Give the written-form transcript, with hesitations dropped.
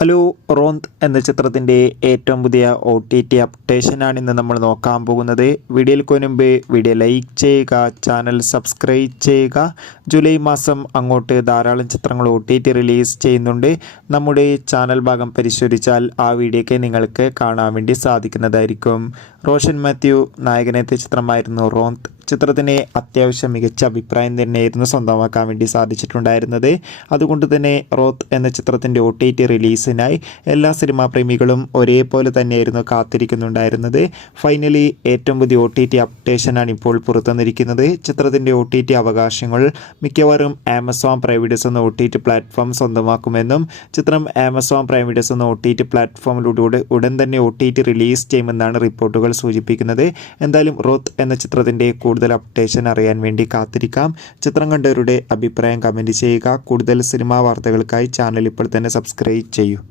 Hello റോന്ത് എന്ന ചിത്രത്തിൻ്റെ ഏറ്റവും പുതിയ OTT അപ്ഡേഷനാണ് ഇന്ന് നമ്മൾ നോക്കാൻ പോകുന്നത്. വീഡിയോയിൽ മുൻപ് വീഡിയോ ലൈക്ക് ചെയ്യുക, ചാനൽ സബ്സ്ക്രൈബ് ചെയ്യുക. ജൂലൈ മാസം അങ്ങോട്ട് ധാരാളം ചിത്രങ്ങൾ OTT റിലീസ് ചെയ്യുന്നുണ്ട്. നമ്മുടെ ചാനൽ ഭാഗം പരിശോധിച്ചാൽ ആ വീഡിയോയ്ക്ക് നിങ്ങൾക്ക് കാണാൻ വേണ്ടി സാധിക്കുന്നതായിരിക്കും. റോഷൻ മാത്യു നായകനെത്തിയ ചിത്രമായിരുന്നു റോന്ത്. ചിത്രത്തിന് അത്യാവശ്യം മികച്ച അഭിപ്രായം തന്നെയായിരുന്നു സ്വന്തമാക്കാൻ വേണ്ടി സാധിച്ചിട്ടുണ്ടായിരുന്നത്. അതുകൊണ്ട് തന്നെ റോന്ത് എന്ന ചിത്രത്തിൻ്റെ OTT റിലീസിനായി എല്ലാ സിനിമാ പ്രേമികളും ഒരേപോലെ തന്നെയായിരുന്നു കാത്തിരിക്കുന്നുണ്ടായിരുന്നത്. ഫൈനലി ഏറ്റവും പുതിയ OTT അപ്ഡേഷനാണ് ഇപ്പോൾ പുറത്തുവന്നിരിക്കുന്നത്. ചിത്രത്തിൻ്റെ OTT അവകാശങ്ങൾ മിക്കവാറും ആമസോൺ പ്രൈം വീഡിയോസ് എന്ന OTT പ്ലാറ്റ്ഫോം സ്വന്തമാക്കുമെന്നും ചിത്രം ആമസോൺ പ്രൈം വീഡിയോസ് എന്ന OTT പ്ലാറ്റ്ഫോമിലൂടെ ഉടൻ തന്നെ OTT റിലീസ് ചെയ്യുമെന്നാണ് റിപ്പോർട്ടുകൾ സൂചിപ്പിക്കുന്നത്. എന്തായാലും റോന്ത് എന്ന ചിത്രത്തിൻ്റെ കൂടുതൽ അപ്ഡേഷൻ അറിയാൻ വേണ്ടി കാത്തിരിക്കാം. ചിത്രം കണ്ടവരുടെ അഭിപ്രായം കമൻറ്റ് ചെയ്യുക. കൂടുതൽ സിനിമാ വാർത്തകൾക്കായി ചാനൽ ഇപ്പോൾ തന്നെ സബ്സ്ക്രൈബ് ചെയ്യൂ.